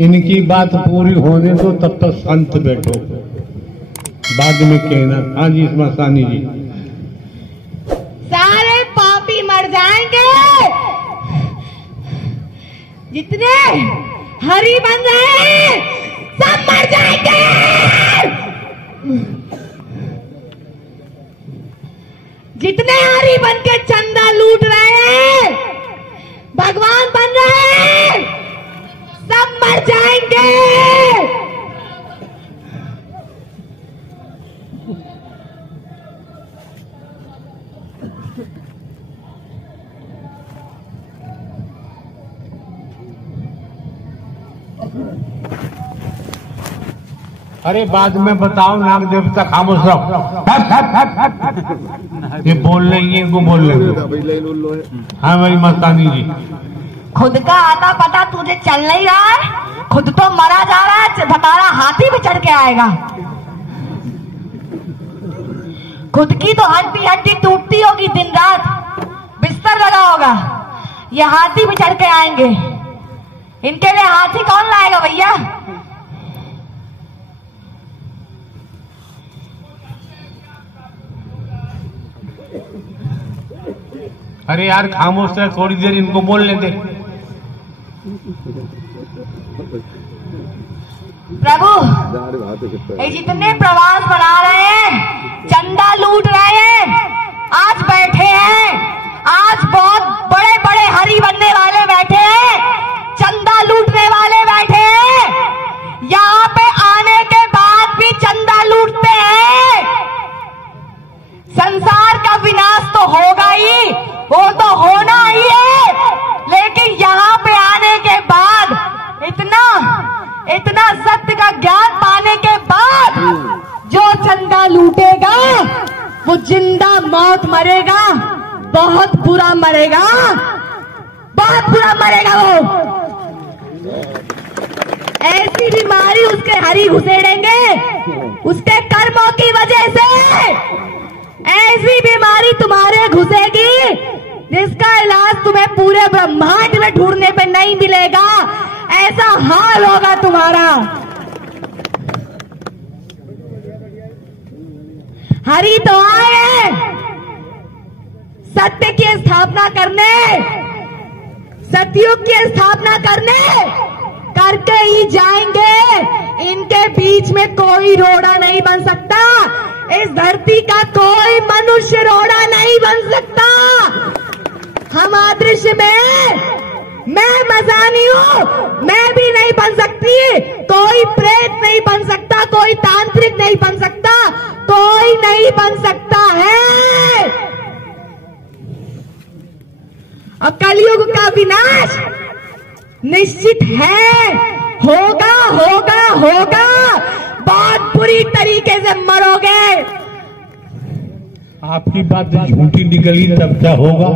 इनकी बात पूरी होने दो, तब तक शांत बैठो, बाद में कहना। हाँ जी स्मशानी जी। सारे पापी मर जाएंगे, जितने हरि बन रहे हैं सब मर जाएंगे। जितने हरि बन के चंदा लूट रहे हैं, भगवान बन रहे हैं, सब मर जाएंगे। अरे बाद में बताओ, नाग देवता खामोश रहो। ये बोल रही है, इनको बोल रहे। हाँ भाई मस्तानी जी। खुद का आता पता तुझे चल नहीं रहा है, खुद तो मरा जा रहा है, तुम्हारा हाथी भी चढ़ के आएगा। खुद की तो हड्डी हड्डी टूटती होगी, दिन रात बिस्तर लगा होगा, ये हाथी भी चढ़ के आएंगे। इनके लिए हाथी कौन लाएगा भैया? अरे यार खामोश है, थोड़ी देर इनको बोलने दे। प्रभु ये जितने प्रवास बना रहे हैं, चंदा लूट रहे हैं, आज बैठे हैं, आज बहुत बड़े बड़े हरि बनने वाले बैठे हैं, चंदा लूटने वाले बैठे हैं। यहाँ पे आने के बाद भी चंदा लूटते हैं। संसार का विनाश तो होगा ही, वो तो होना ही है, लेकिन यहाँ पे आने के बाद इतना सत्य का ज्ञान पाने के बाद जो चंदा लूटेगा वो जिंदा मौत मरेगा, बहुत बुरा मरेगा, बहुत बुरा मरेगा। वो ऐसी बीमारी उसके हरि घुसेड़ेंगे, उसके कर्मों की वजह से ऐसी बीमारी तुम्हारे घुसेगी जिसका इलाज तुम्हें पूरे ब्रह्मांड में ढूंढने पे नहीं मिलेगा। ऐसा हाल होगा तुम्हारा। हरि तो आए सत्य की स्थापना करने, सतयुग की स्थापना करने, करके ही जाएंगे। इनके बीच में कोई रोड़ा नहीं बन सकता, इस धरती का कोई मनुष्य रोड़ा नहीं बन सकता। हम अदृश्य में, मैं मसानी हूँ, मैं भी नहीं बन सकती, कोई प्रेत नहीं बन सकता, कोई तांत्रिक नहीं बन सकता, कोई नहीं बन सकता है। अब कलयुग का विनाश निश्चित है, होगा होगा होगा, बहुत बुरी तरीके से मरोगे। आपकी बात झूठी निकली तब क्या होगा?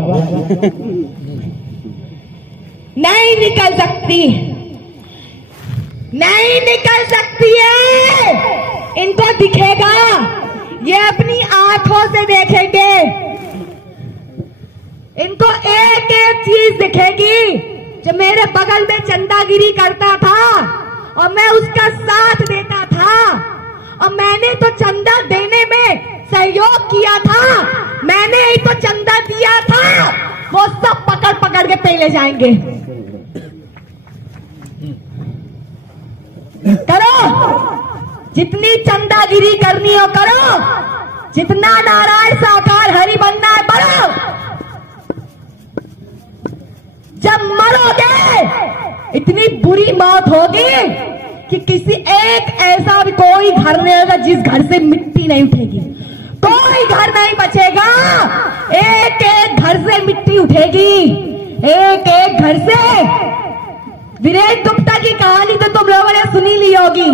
नहीं निकल सकती, नहीं निकल सकती है। इनको दिखेगा, ये अपनी आंखों से देखेंगे, इनको एक एक चीज दिखेगी। जब मेरे बगल में चंदागिरी करता था और मैं उसका साथ देता था, और मैंने तो चंदा देने में सहयोग किया था, मैंने ही तो चंदा दिया था, वो सब पकड़ पकड़ के पहले जाएंगे। करो, जितनी चंदागिरी करनी हो करो, जितना नारायण साकार हरि बनना है बनो। जब मरोगे इतनी बुरी मौत होगी कि किसी एक ऐसा भी कोई घर नहीं होगा जिस घर से मिट्टी नहीं उठेगी, कोई घर नहीं बचेगा। एक एक घर से मिट्टी उठेगी, एक एक घर से। वीरेन गुप्ता की कहानी तो तुम लोगों ने सुनी ली होगी,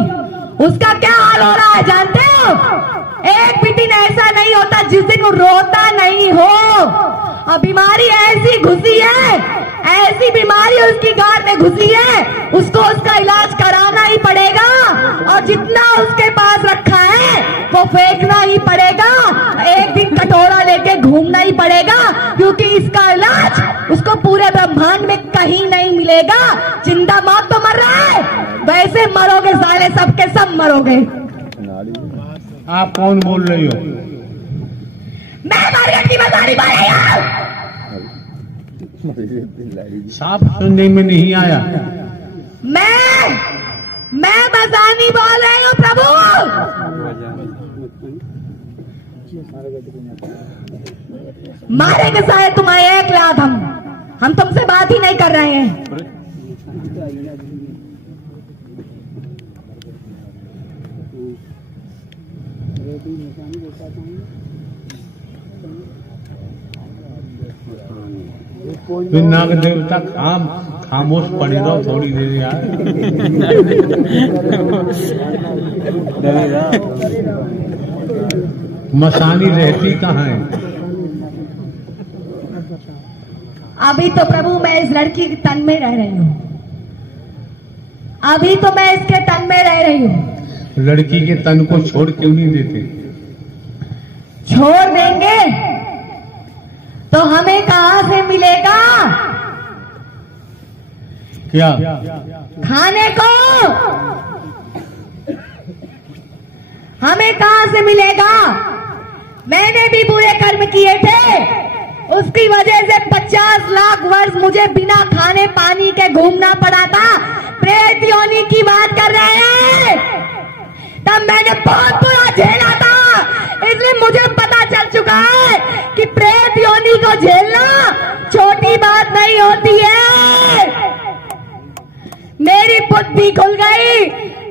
उसका क्या हाल हो रहा है जानते हो? एक भी दिन ऐसा नहीं होता जिस दिन वो रोता नहीं हो। और बीमारी ऐसी घुसी है, ऐसी बीमारी उसकी गांठ में घुसी है, उसको उसका इलाज कराना ही पड़ेगा, और जितना उसके पास रखा है वो फेंकना ही पड़ेगा। एक दिन कटोरा लेके घूमना ही पड़ेगा, क्योंकि इसका इलाज उसको पूरे ब्रह्मांड में कहीं नहीं मिलेगा। जिंदा मौत तो मर रहा है, कैसे मरोगे साले, सबके सब मरोगे। आप कौन बोल रही हो? मैं मरगट की मसानी बोल रही हूँ। साफ सुनने में नहीं आया। मैं मसानी बोल रही हूँ प्रभु। मारेंगे शायद तुम्हारे 1 लाख। हम तुमसे बात ही नहीं कर रहे हैं। नाग देवता खामोश पड़े रहो थोड़ी देर यार। मसानी रहती कहाँ है? अभी तो प्रभु मैं इस लड़की के तन में रह रही हूँ। अभी तो मैं इसके तन में रह रही हूँ। लड़की के तन को छोड़ क्यों नहीं देते? छोड़ देंगे तो हमें कहाँ से मिलेगा क्या? खाने को हमें कहाँ से मिलेगा? मैंने भी बुरे कर्म किए थे, उसकी वजह से 50 लाख वर्ष मुझे बिना खाने पानी के घूमना पड़ा था। प्रेत योनि की बात कर रहे हैं, तब मैंने बहुत बुरा झेला था। इसलिए मुझे पता चल चुका है कि प्रेत योनि को झेलना छोटी बात नहीं होती है। मेरी बुद्धि खुल गई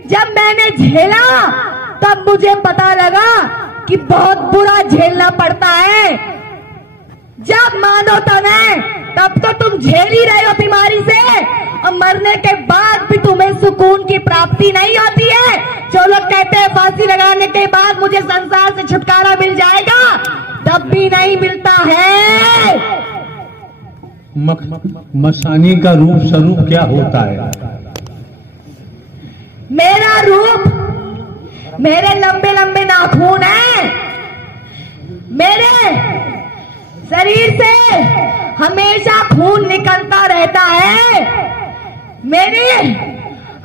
जब मैंने झेला, तब मुझे पता लगा कि बहुत बुरा झेलना पड़ता है। जब मानो तब है, तब तो तुम झेल ही रहे हो बीमारी से, और मरने के बाद भी तुम्हें सुकून की प्राप्ति नहीं होती है। जो लोग कहते हैं फांसी लगाने के बाद मुझे संसार से छुटकारा मिल जाएगा, तब भी नहीं मिलता है। मसानी का रूप स्वरूप क्या होता है? मेरा रूप, मेरे लंबे लंबे नाखून हैं। मेरे शरीर से हमेशा खून निकलता रहता है। मेरी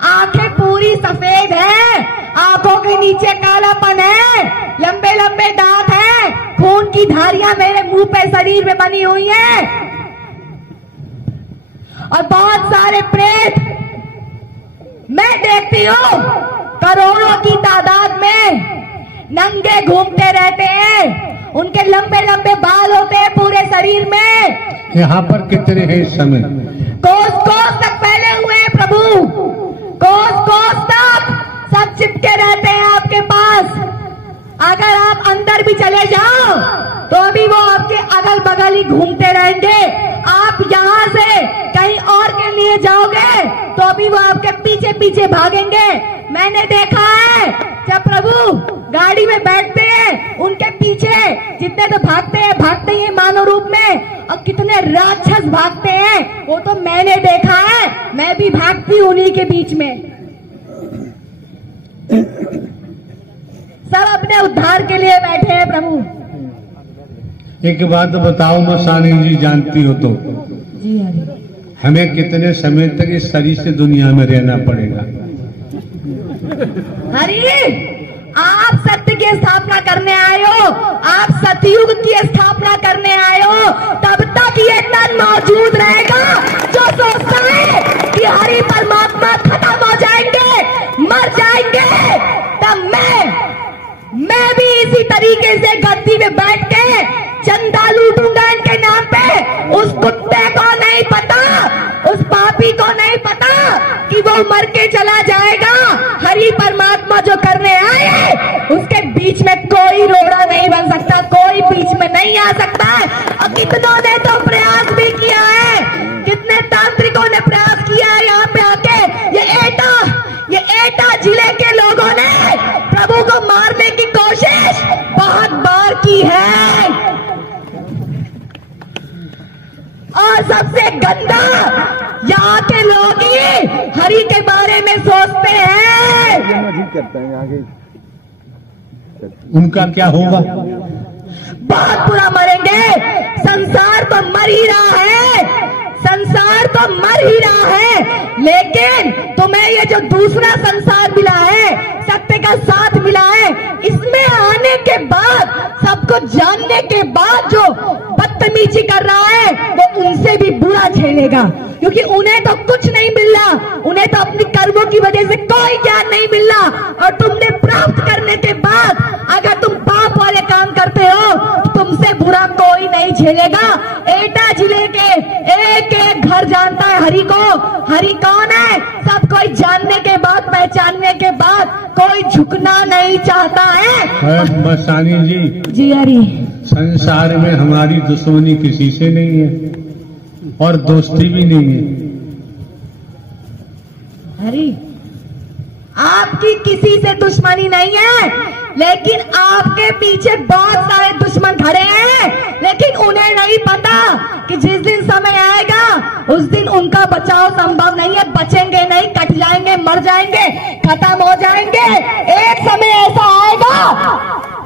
आंखें पूरी सफेद हैं, आंखों के नीचे कालापन है, लंबे लंबे दांत हैं, खून की धारियां मेरे मुंह पे शरीर में बनी हुई हैं, और बहुत सारे प्रेत मैं देखती हूँ करोड़ों की तादाद में नंगे घूमते रहते हैं। उनके लंबे लंबे बाल होते हैं पूरे शरीर में। यहाँ पर कितने हैं इस समय? कोस कोस तक फैले हुए हैं प्रभु, कोस कोस तक सब चिपके रहते हैं आपके पास। अगर आप अंदर भी चले जाओ तो अभी वो आपके अगल बगल ही घूमते रहेंगे। आप यहाँ से कहीं और के लिए जाओगे तो अभी वो आपके पीछे पीछे भागेंगे। मैंने देखा है जब प्रभु गाड़ी में बैठते हैं, उनके पीछे जितने तो भागते ही मानव रूप में, और कितने राक्षस भागते हैं वो तो मैंने देखा है। मैं भी भागती हूँ उन्हीं के बीच में। सब अपने उद्धार के लिए बैठे हैं प्रभु। एक बात बताओ मसानी जी, जानती हो तो जी हरि, हमें कितने समय तक इस शरीर से दुनिया में रहना पड़ेगा? हरि, आप सत्य की स्थापना करने आए हो, आप सतयुग की स्थापना करने आए हो। तब तक ये तन मौजूद रहेगा जो सोचता है कि हरि परमात्मा खत्म हो जाएंगे, मर जाएंगे। तब मैं भी इसी तरीके से गद्दी में बैठ के चंदा लूटूंगा इनके नाम पे। उस कुत्ते को नहीं पता, उस पापी को नहीं पता कि वो मर के चला जाएगा। हरि परमात्मा जो करने आए उसके बीच में कोई रोड़ा नहीं बन सकता, कोई बीच में नहीं आ सकता है। और कितनों ने तो प्रयास भी किया है, कितने तांत्रिकों ने प्रयास किया है यहाँ पे आके। ये एटा जिले के लोगों ने प्रभु को मारने की कोशिश बहुत बार की है। और सबसे गंदा यहाँ के लोग ही हरि के बारे में सोचते हैं। उनका क्या होगा? बहुत बुरा मरेंगे। संसार तो मर ही रहा है, संसार तो मर ही रहा है, लेकिन तुम्हें ये जो दूसरा संसार मिला है, सत्य का साथ मिला है, इसमें आने के बाद, सबको जानने के बाद जो बदतमीजी कर रहा है वो उनसे भी बुरा झेलेगा, क्योंकि उन्हें तो कुछ नहीं मिल रहा, उन्हें तो अपनी कर्मों की वजह से कोई ज्ञान नहीं मिल रहा। और तुमने प्राप्त करने के बाद अगर तुम पाप वाले काम करते हो तो तुमसे बुरा कोई नहीं झेलेगा। एटा जिले के एक एक घर जानता है हरि को। हरि कौन है? सब कोई जानने के बाद, पहचानने के बाद कोई झुकना नहीं चाहता है। मस्तानी जी हरि, संसार में हमारी दुश्मनी किसी से नहीं है और दोस्ती भी नहीं है। हरि, आपकी किसी से दुश्मनी नहीं है, लेकिन आपके पीछे बहुत सारे दुश्मन खड़े हैं, लेकिन उन्हें नहीं पता कि जिस दिन समय आएगा उस दिन उनका बचाव संभव नहीं है। बचेंगे नहीं, कट जाएंगे, मर जाएंगे, खत्म हो जाएंगे। एक समय ऐसा आएगा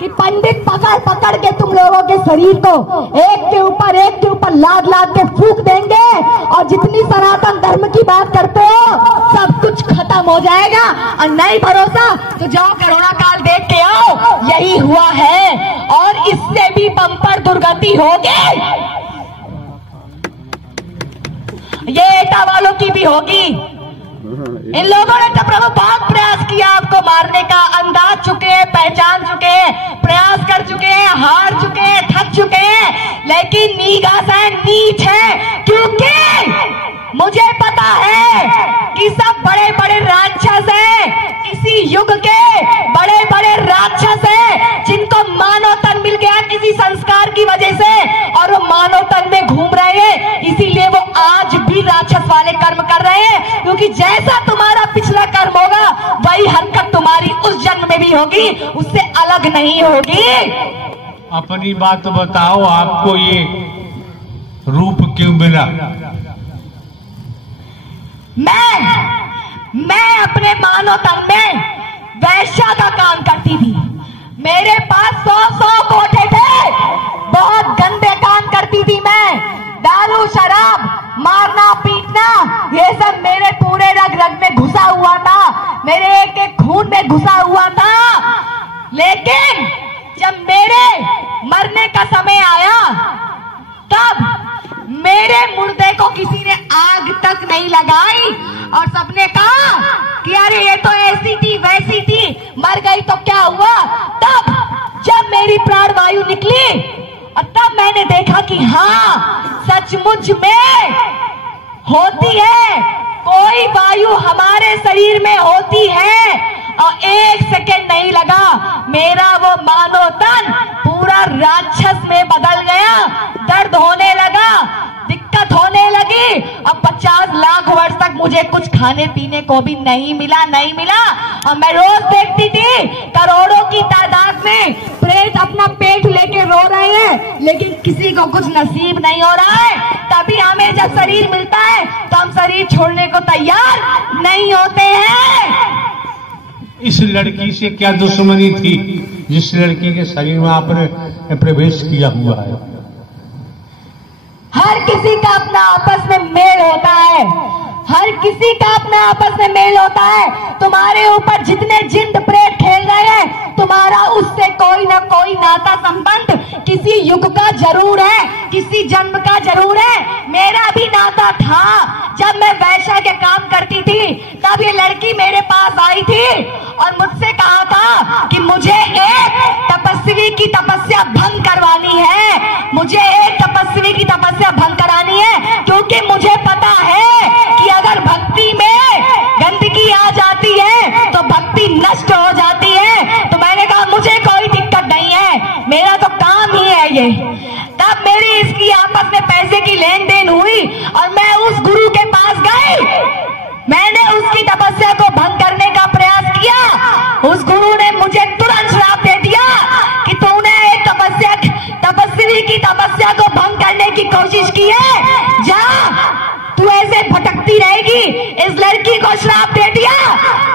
कि पंडित पकड़ पकड़ के तुम लोगों के शरीर को एक के ऊपर लाद लाद के फूंक देंगे, और जितनी सनातन धर्म की बात करते हो सब कुछ खत्म हो जाएगा। और नहीं भरोसा तो जाओ कोरोना काल देख के आओ, यही हुआ है, और इससे भी बम्पर दुर्गति होगी। ये एटा वालों की भी होगी। इन लोगों ने तो प्रभु बहुत प्रयास किया आपको मारने का, अंदाज चुके हैं, पहचान चुके हैं, प्रयास कर चुके हैं, हार चुके हैं, थक चुके हैं, लेकिन नीगास है, नीच है, क्योंकि मुझे पता है कि सब बड़े बड़े राक्षस हैं, इसी युग के बड़े बड़े राक्षस हैं, जिनको मानव तन मिल गया किसी संस्कार की वजह से, और वो मानव तन में घूम रहे हैं, इसीलिए वो आज भी राक्षस वाले कर्म कर रहे हैं। क्योंकि जैसा तुम्हारा पिछला कर्म होगा वही हरकत तुम्हारी उस जन्म में भी होगी, उससे अलग नहीं होगी। अपनी बात बताओ, आपको ये रूप क्यों मिला? मैं अपने मानव तन में वैश्या का काम करती थी। मेरे पास 100 कोठे थे, बहुत गंदे काम करती थी मैं। दारू, शराब, मारना, पीटना, ये सब मेरे पूरे रग रग में घुसा हुआ था, मेरे एक एक खून में घुसा हुआ था। लेकिन जब मेरे मरने का समय आया, तब मेरे मुर्दे को किसी ने आग तक नहीं लगाई, और सबने कहा कि अरे ये तो ऐसी थी, वैसी थी, मर गई तो क्या हुआ। तब जब मेरी प्राण वायु निकली, और तब मैंने देखा कि हाँ, सचमुच में होती है, कोई वायु हमारे शरीर में होती है। और एक सेकंड नहीं लगा, मेरा वो मानव तन पूरा राक्षस में बदल गया। दर्द होने लगा, दिक्कत होने लगी, अब 50 लाख वर्ष तक मुझे कुछ खाने पीने को भी नहीं मिला। और मैं रोज देखती थी करोड़ों की तादाद में प्रेत अपना पेट लेके रो रहे हैं, लेकिन किसी को कुछ नसीब नहीं हो रहा है। तभी हमें जब शरीर मिलता है तो हम शरीर छोड़ने को तैयार नहीं होते हैं। इस लड़की से क्या दुश्मनी थी जिस लड़की के शरीर में आपने प्रवेश किया हुआ है? हर किसी का अपना आपस में मेल होता है, हर किसी का अपना आपस में मेल होता है। तुम्हारे ऊपर जितने जिंद प्रेत खेल रहे हैं, तुम्हारा उससे कोई ना कोई नाता संबंध किसी युग का जरूर है, किसी जन्म का जरूर है। मेरा भी नाता था। जब मैं वैश्या के काम करती थी, तब ये लड़की मेरे पास आई थी और मुझसे कहा था कि मुझे एक तपस्वी की तपस्या भंग करवानी है, मुझे एक तपस्वी की तपस्या भंग करानी है, क्योंकि मुझे पता है कि अगर भक्ति में गंदगी आ जाती है तो भक्ति नष्ट हो जाती है। तो मैंने कहा मुझे कोई दिक्कत नहीं है, मेरा तो काम ही है ये। तब मेरी इसकी आपस में पैसे की लेन देन हुई और मैं उस गुरु के पास गई। मैंने उसकी तपस्या को भंग करने का प्रयास किया। उस गुरु ने मुझे तुरंत श्राप दे दिया कि तूने एक तपस्वी की तपस्या को भंग करने की कोशिश की है, जा तू ऐसे भटकती रहेगी। इस लड़की को श्राप दे दिया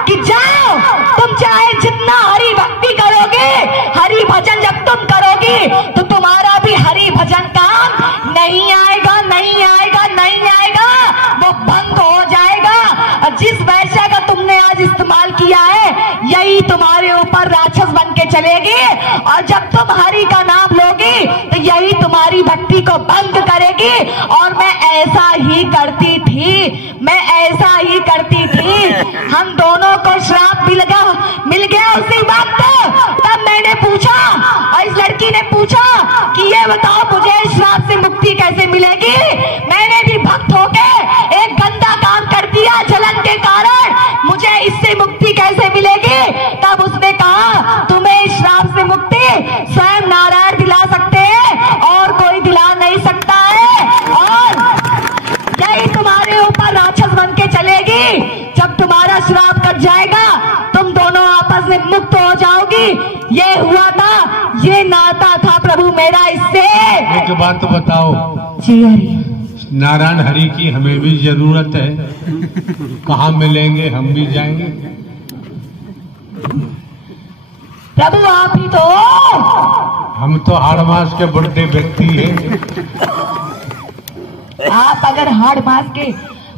कि जाओ, तुम चाहे जितना हरि भक्ति करोगे, हरि भजन जब तुम करोगी तो तुम्हारा भी हरि भजन काम नहीं आएगा, नहीं आएगा, नहीं आएगा। चलेगी, और जब तुम हरि का नाम लोगी तो यही तुम्हारी भक्ति को भंग करेगी। और मैं ऐसा ही करती थी, मैं ऐसा ही करती थी। हम दोनों को श्राप मिल गया उसी वक्त। तब मैंने पूछा, और इस लड़की ने पूछा कि ये बताओ मुझे इस श्राप से मुक्ति कैसे मिलेगी। मैंने भी भक्त होके एक गंदा काम कर दिया जलन के कारण, मुझे इससे मुक्ति कैसे मिलेगी। तब उसने कहा तुम्हें इस श्राप से मुक्ति स्वयं नारायण दिला सकते हैं और कोई दिला नहीं सकता है, और यही तुम्हारे ऊपर राक्षस बन के चलेगी। जब तुम्हारा श्राप कट जाएगा तुम दोनों आपस में मुक्त हो जाओगी। ये हुआ था, ये नाता था प्रभु मेरा इससे। एक बात बताओ जी हरि, नारायण हरि की हमें भी जरूरत है, कहाँ मिलेंगे, हम भी जाएंगे। प्रभु आप ही तो, हम तो हाड़ मास के बुढ़े व्यक्ति हैं। आप अगर हाड़ मास के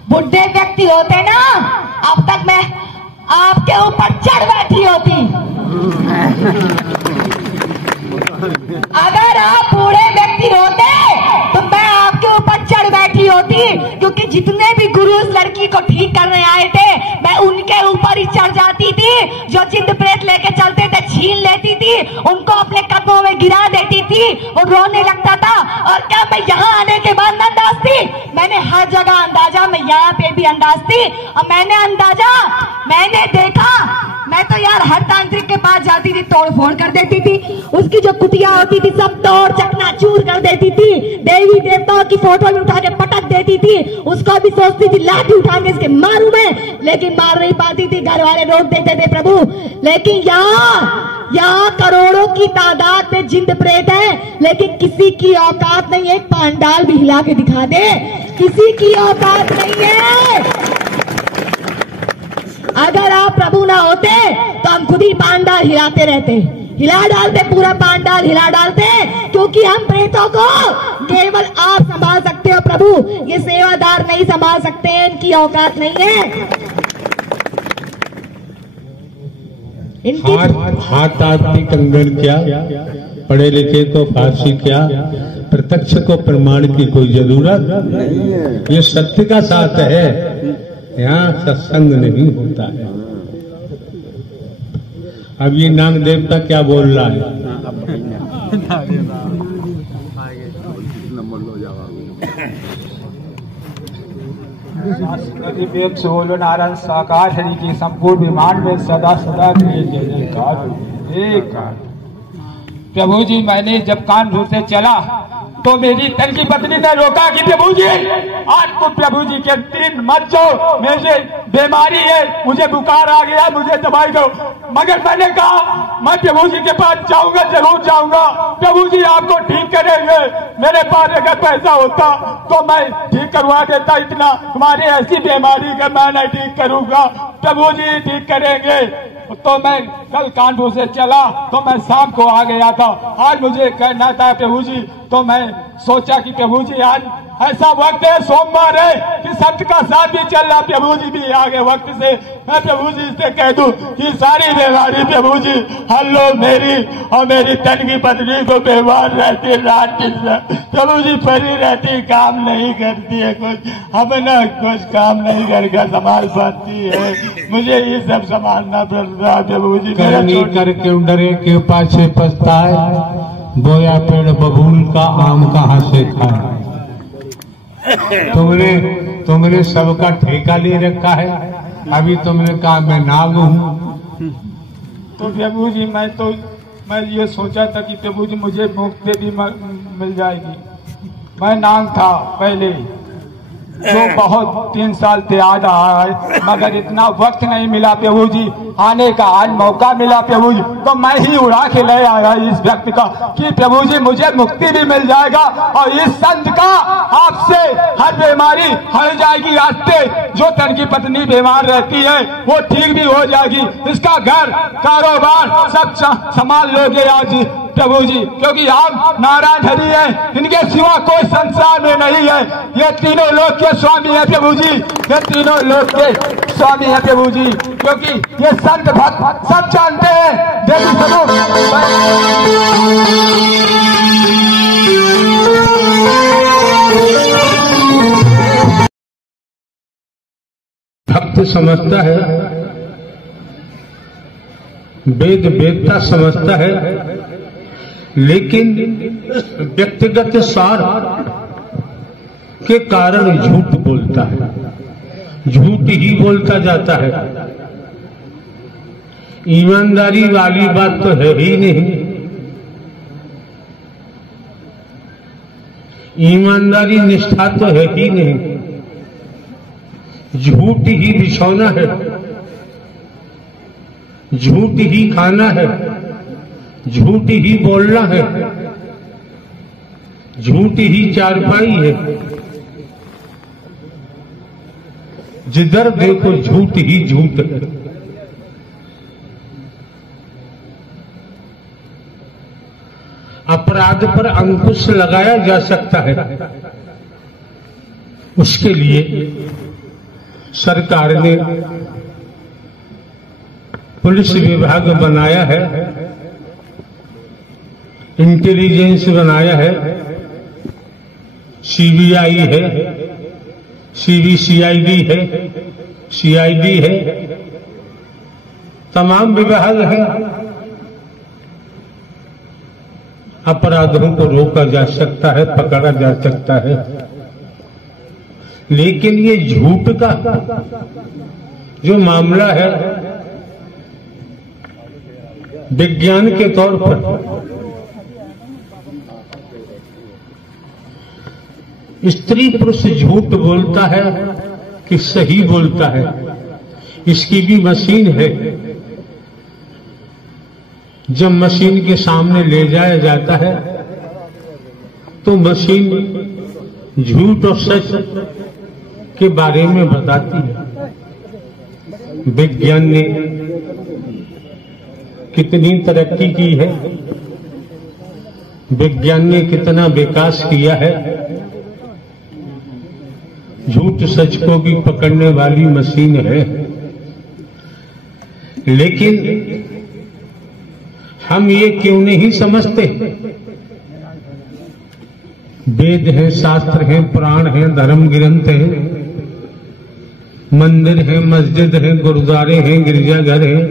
बुढ़े व्यक्ति होते ना, अब तक मैं आपके ऊपर चढ़ बैठी होती। अगर आप बूढ़े व्यक्ति होते तो मैं आपके ऊपर चढ़ बैठी होती, क्योंकि जितने भी गुरु उस लड़की को ठीक करने आए थे मैं उनके ऊपर ही चढ़ जाती थी। जो जिंद प्रेत लेके चलते थे छीन लेती थी, उनको अपने कदमों में गिरा देती थी, वो रोने लगता था। और क्या मैं यहाँ आने के बाद न अंदाज थी, मैंने हर जगह अंदाजा, मैं यहाँ पे भी अंदाज थी। और मैंने अंदाजा, मैंने देखा, मैं तो यार हर तांत्रिक के पास जाती थी, तोड़ फोड़ कर देती थी, उसकी जो कुटिया होती थी सब तोड़ चकनाचूर कर देती थी, देवी देवताओं की फोटो भी उठा के पटक देती थी, उसको भी सोचती थी लाठी उठा के इसके मारूं मैं, लेकिन मार नहीं पाती थी, घर वाले रोक देते थे प्रभु। लेकिन यहाँ करोड़ों की तादाद में जिंद प्रेत है, लेकिन किसी की औकात नहीं है, एक पांडाल भी हिला के दिखा दे, किसी की औकात नहीं है। अगर आप प्रभु ना होते तो हम खुद ही पांडाल हिलाते रहते, हिला डालते, पूरा पांडाल हिला डालते, क्योंकि हम प्रेतों को केवल आप संभाल सकते हो प्रभु, ये सेवादार नहीं संभाल सकते हैं, इनकी औकात नहीं है। हाथ आदमी कंगन क्या, पढ़े लिखे तो फांसी क्या, प्रत्यक्ष को प्रमाण की कोई जरूरत नहीं है। ये सत्य का साथ है, यहाँ सत्संग नहीं होता है। अब ये नाग देवता क्या बोल रहा है? से बोलो नारायण साकार हरि की संपूर्ण विमान में सदा सदा के जय जयकार। प्रभु जी मैंने जब कानपुर से चला तो मेरी तन की पत्नी ने रोका कि प्रभु जी आज तो प्रभु जी के दिन मत जाओ, मुझे बीमारी है, मुझे बुखार आ गया, मुझे दवाई दो। मगर मैंने कहा मैं प्रभु जी के पास जाऊंगा, जरूर जाऊंगा, प्रभु जी आपको ठीक करेंगे। मेरे पास अगर पैसा होता तो मैं ठीक करवा देता, इतना तुम्हारी ऐसी बीमारी का मैं नहीं ठीक करूंगा, प्रभु जी ठीक करेंगे। तो मैं कल कानपुर से चला तो मैं शाम को आ गया था, आज मुझे कहना था प्रभु जी, तो मैं सोचा कि प्रभु जी आज ऐसा वक्त है, सोमवार है कि सत्य का साथ भी चल रहा, प्रभु जी भी आगे वक्त से मैं प्रभु जी से कह दूं कि सारी बीमारी प्रभु जी हल्लो मेरी और मेरी तन की पत्नी को बीमार रहती, रात दिन प्रभु जी परी रहती, काम नहीं करती है, कुछ अपना कुछ काम नहीं करके संभाल पाती है, मुझे ये सब संभालना पड़ रहा प्रभु जी। करनी करके डरे के पाछे पछताए, बोया पेड़ बबूल का आम कहाँ से खाए। तुमने सबका ठेका ले रखा है, अभी तुमने कहा मैं नाग हूँ। तो प्रभु जी मैं ये सोचा था कि प्रभु जी मुझे मुक्ति भी मिल जाएगी। मैं नाग था पहले, जो बहुत 3 साल से आ रहा है, मगर इतना वक्त नहीं मिला प्रभु जी आने का, आज मौका मिला प्रभु जी, तो मैं ही उड़ा के ले आया इस व्यक्ति का कि प्रभु जी मुझे मुक्ति भी मिल जाएगा और इस संत का आपसे हर बीमारी हट जाएगी। आज से जो तन की पत्नी बीमार रहती है वो ठीक भी हो जाएगी, इसका घर कारोबार सब संभाल लोगे। आज प्रभु जी, क्योंकि आप नारायण हरि हैं, इनके सिवा कोई संसार में नहीं है। ये तीनों लोक के स्वामी है प्रभु जी, ये तीनों लोक के स्वामी है प्रभु जी, क्योंकि ये संत भक्त सब जानते हैं। देवी स्वरूप भक्त समझता है, वेद वेदता समझता है, लेकिन व्यक्तिगत स्वार्थ के कारण झूठ बोलता है, झूठ ही बोलता जाता है। ईमानदारी वाली बात तो है ही नहीं। ईमानदारी निष्ठा तो है ही नहीं। झूठ ही बिछौना है, झूठ ही खाना है, झूठ ही बोलना है, झूठ ही चारपाई है। जिधर देखो झूठ ही झूठ है। अपराध पर अंकुश लगाया जा सकता है, उसके लिए सरकार ने पुलिस विभाग बनाया है, इंटेलिजेंस बनाया है, सीबीआई है, सीबीसीआईडी है, सीआईडी है, तमाम विभाग है। अपराधों को रोका जा सकता है, पकड़ा जा सकता है, लेकिन ये झूठ का जो मामला है, विज्ञान के तौर पर स्त्री पुरुष झूठ बोलता है कि सही बोलता है, इसकी भी मशीन है। जब मशीन के सामने ले जाया जाता है तो मशीन झूठ और सच के बारे में बताती है। विज्ञान ने कितनी तरक्की की है, विज्ञान ने कितना विकास किया है। झूठ सच को भी पकड़ने वाली मशीन है, लेकिन हम ये क्यों नहीं समझते? वेद हैं, शास्त्र हैं, पुराण हैं, धर्म ग्रंथ हैं, मंदिर हैं, मस्जिद हैं, गुरुद्वारे हैं, गिरजाघर हैं,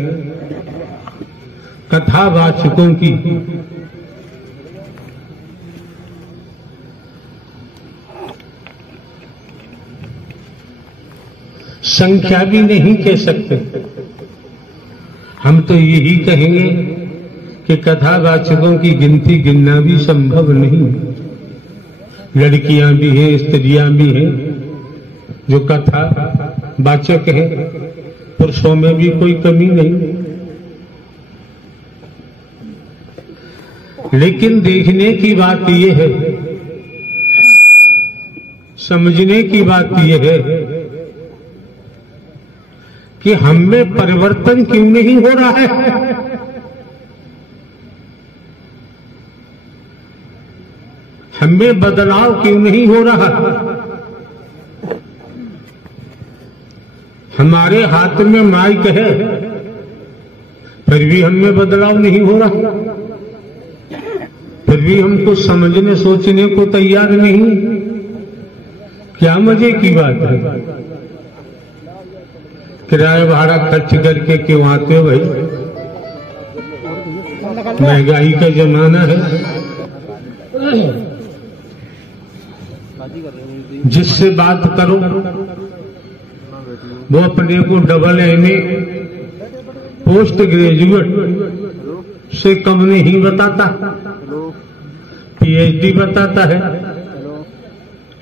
कथावाचकों की संख्या भी नहीं कह सकते। हम तो यही कहेंगे कि कथावाचकों की गिनती गिनना भी संभव नहीं। लड़कियां भी हैं, स्त्रियां भी हैं जो कथा वाचक हैं, पुरुषों में भी कोई कमी नहीं। लेकिन देखने की बात यह है, समझने की बात यह है कि हम में परिवर्तन क्यों नहीं हो रहा है। हमें बदलाव क्यों नहीं हो रहा? हमारे हाथ में माइक है, फिर भी हमें बदलाव नहीं हो रहा, फिर भी हम कुछ समझने सोचने को तैयार नहीं। क्या मजे की बात है? किराया भाड़ा खर्च करके क्यों आते हो भाई? महंगाई का जमाना है। जिससे बात करो वो अपने को डबल एमए पोस्ट ग्रेजुएट से कम नहीं बताता, पीएचडी बताता है,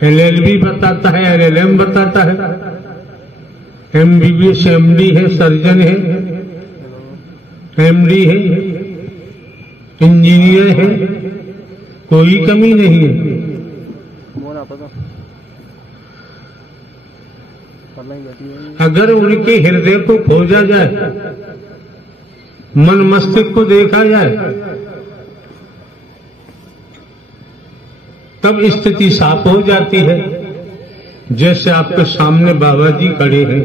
एलएलबी बताता है, एलएलएम बताता है, एमबीबीएस एमडी है, सर्जन है, एमडी है, इंजीनियर है, कोई कमी नहीं है। अगर उनके हृदय को खोजा जाए, मन मस्तिष्क को देखा जाए, तब स्थिति साफ हो जाती है। जैसे आपके सामने बाबा जी खड़े हैं,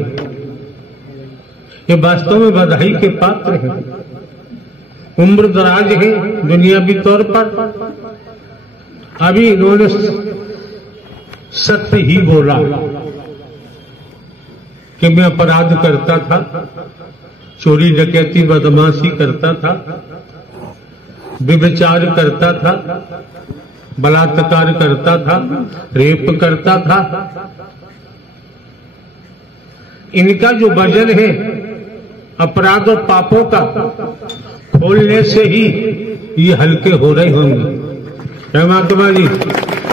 ये वास्तव में बधाई के पात्र हैं। उम्र दराज है दुनियावी तौर पर। अभी इन्होंने सत्य ही बोला कि मैं अपराध करता था, चोरी डकैती बदमाशी करता था, व्यभिचार करता था, बलात्कार करता था, रेप करता था। इनका जो वजन है अपराध और पापों का खोलने से ही ये हल्के हो रहे होंगे। क्या महात्मा जी?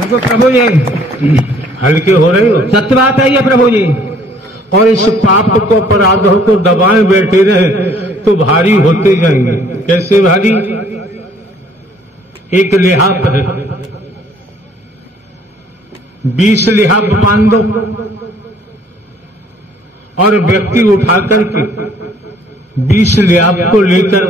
तो प्रभु जी हल्के हो रहे हो। सत्य बात है ये प्रभु जी। और इस पाप को अपराधों को दबाए बैठे रहे तो भारी होते जाएंगे। कैसे भारी? एक लिहाफ है, 20 लिहाफ बांध दो और व्यक्ति उठा करके 20 लिहाफ को लेकर